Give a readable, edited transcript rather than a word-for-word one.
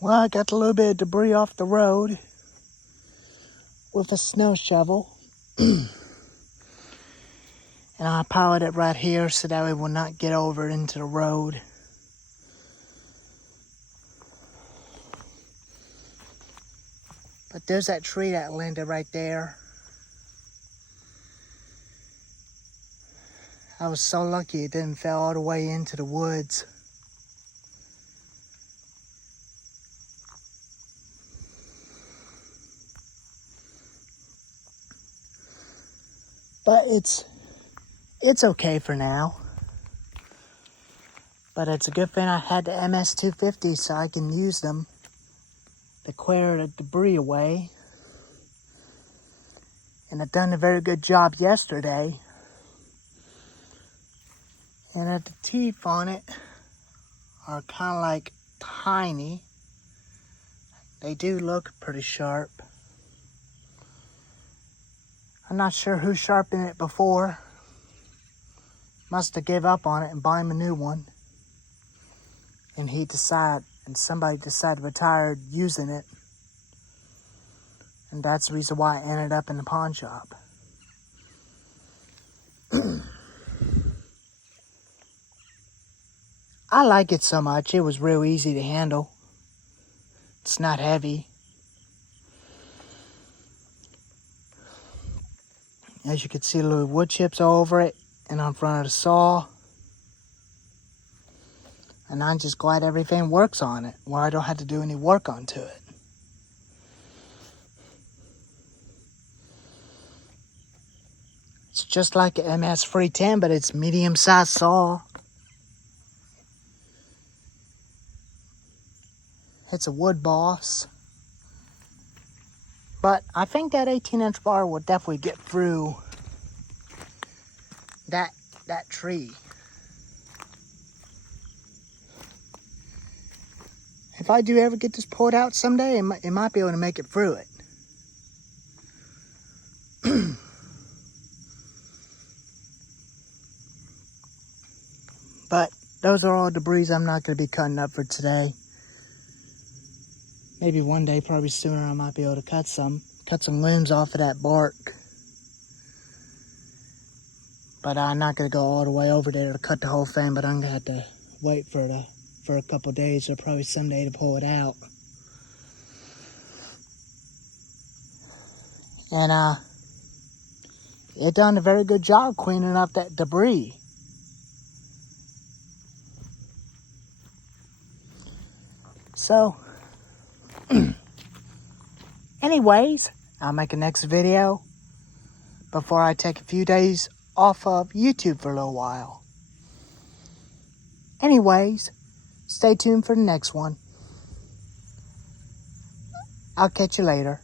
Well, I got a little bit of debris off the road with a snow shovel. And I piled it right here so that it will not get over into the road. But there's that tree that landed right there. I was so lucky it didn't fall all the way into the woods. But it's okay for now. But it's a good thing I had the MS-250 so I can use them to clear the debris away. And I've done a very good job yesterday. And the teeth on it are kind of like tiny. They do look pretty sharp. I'm not sure who sharpened it before. Must have gave up on it and bought him a new one. And somebody decided to retire using it. And that's the reason why I ended up in the pawn shop. I like it so much. It was real easy to handle. It's not heavy. As you can see, little wood chips all over it and on front of the saw. And I'm just glad everything works on it, where I don't have to do any work onto it. It's just like an MS-310, but it's medium-sized saw. It's a Wood Boss. But I think that 18-inch bar will definitely get through that tree. If I do ever get this pulled out someday, it might be able to make it through it. But those are all debris I'm not going to be cutting up for today. Maybe one day, probably sooner, I might be able to cut some limbs off of that bark. But I'm not going to go all the way over there to cut the whole thing, but I'm going to have to wait for a couple days or probably someday to pull it out. And it done a very good job cleaning up that debris. So, anyways, I'll make a next video before I take a few days off of YouTube for a little while. Anyways, stay tuned for the next one. I'll catch you later.